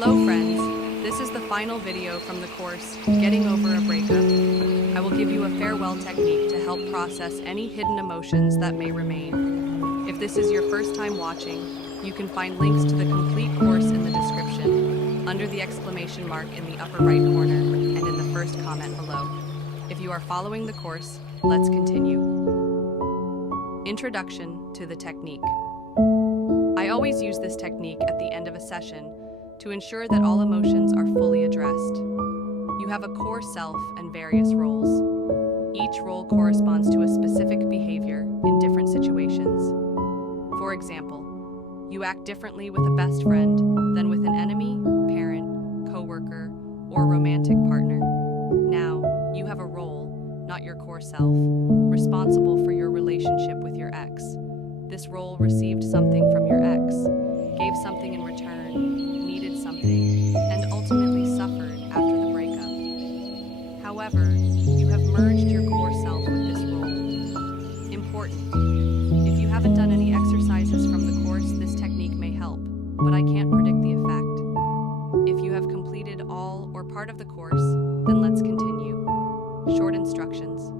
Hello friends, this is the final video from the course, Getting Over a Breakup. I will give you a farewell technique to help process any hidden emotions that may remain. If this is your first time watching, you can find links to the complete course in the description, under the exclamation mark in the upper right corner, and in the first comment below. If you are following the course, let's continue. Introduction to the technique. I always use this technique at the end of a session to ensure that all emotions are fully addressed. You have a core self and various roles. Each role corresponds to a specific behavior in different situations. For example, you act differently with a best friend than with an enemy, parent, coworker, or romantic partner. Now, you have a role, not your core self, responsible for your relationship with your ex. This role received something from your ex, gave something in return, needed something, and ultimately suffered after the breakup. However, you have merged your core self with this role. Important. If you haven't done any exercises from the course, this technique may help, but I can't predict the effect. If you have completed all or part of the course, then let's continue. Short instructions.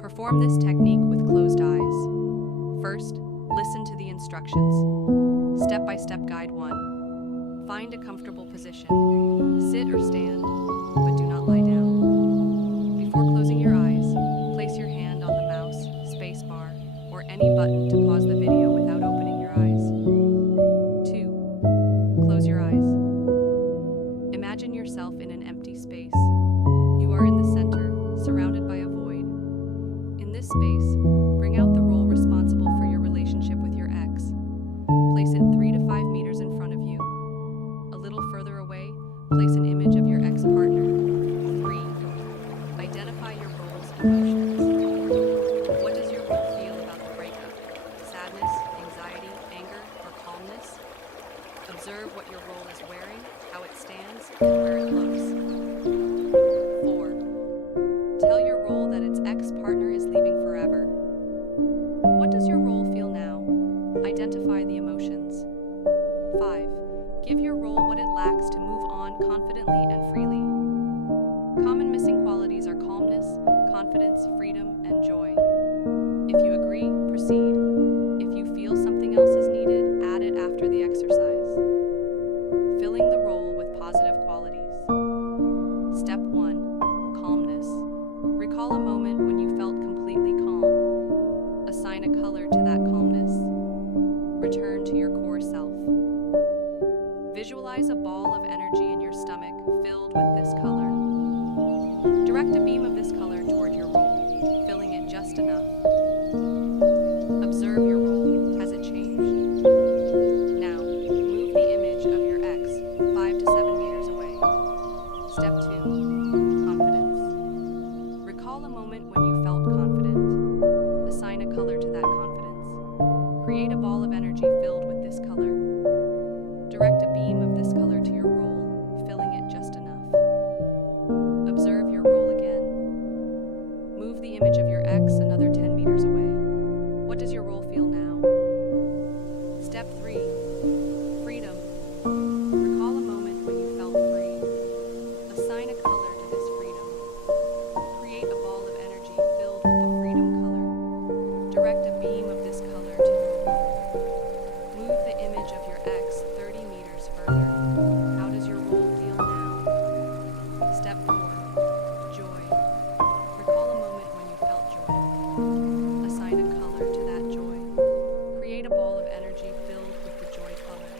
Perform this technique with closed eyes. First, listen to the instructions. Step-by-step guide 1. Find a comfortable position. Sit or stand, but do not lie down. Before closing your eyes, place your hand on the mouse, space bar, or any button to pause the video without opening your eyes. 2. Close your eyes. Imagine yourself in an empty space. You are in the center, surrounded by a void. In this space, bring out the role responsible for your relationship with your ex. Place it 3 to 5 meters in front of you. A little further away, place an image of your ex-partner. 3. Identify your roles and emotions. What does your role feel about the breakup? Sadness, anxiety, anger, or calmness? Observe what your role is wearing, how it stands, and where it looks. 4. Tell your role that its ex-partner is leaving forever. What does your role feel now? Identify the emotions. 5. Give your role what it lacks to move on confidently and freely. Common missing qualities are calmness, confidence, freedom, and joy. If you agree, proceed. If you feel something else is needed, add it after the exercise. Filling the role with positive qualities. Step 1. Calmness. Recall a moment when you felt completely calm. Assign a color to that calmness. Return to your core self. Visualize a ball of energy in your stomach filled with this color. Direct a beam of this color toward your role, filling it just enough. Observe your role. Has it changed? Now, move the image of your ex 5 to 7 meters away. Step 2. Confidence. Recall a moment when you felt confident. Assign a color to that confidence. Create a ball of energy filled with this color. Direct a beam of this color to your role, filling it just enough. Observe your role again. Move the image of your ex another 10 meters away. What does your role feel now? Step 3. Freedom. Recall a moment when you felt free. Assign a color to this freedom. Create a ball of energy filled with the freedom color. Direct a beam of this color to your role. Move the image of your ex 30 meters further. How does your role feel now? Step 4. Joy. Recall a moment when you felt joy. Assign a color to that joy. Create a ball of energy filled with the joy color.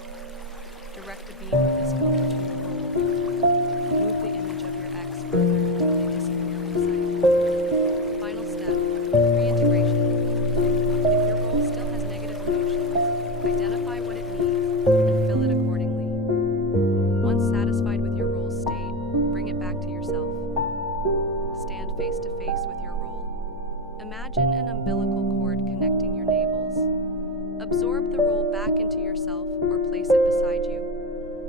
Direct a beam of this color to your role. Move the image of your ex further until they disappear in sight. Final step. Reintegration. If your role still has negative emotions, identify what it needs and fill it accordingly. Once satisfied with your role's state, bring it back to yourself. Stand face to face with your role. Imagine an umbilical cord connecting your navels. Absorb the role back into yourself or place it beside you.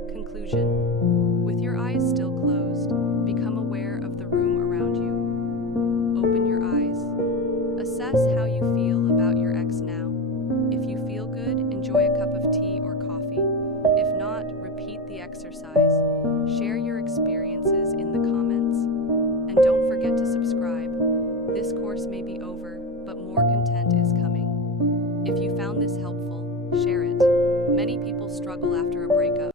Conclusion. With your eyes still closed, become aware of the room around you. Open your eyes. Assess how you feel about your ex now. If you feel good, enjoy a cup of tea or coffee. If not, repeat the exercise. This course may be over, but more content is coming. If you found this helpful, share it. Many people struggle after a breakup,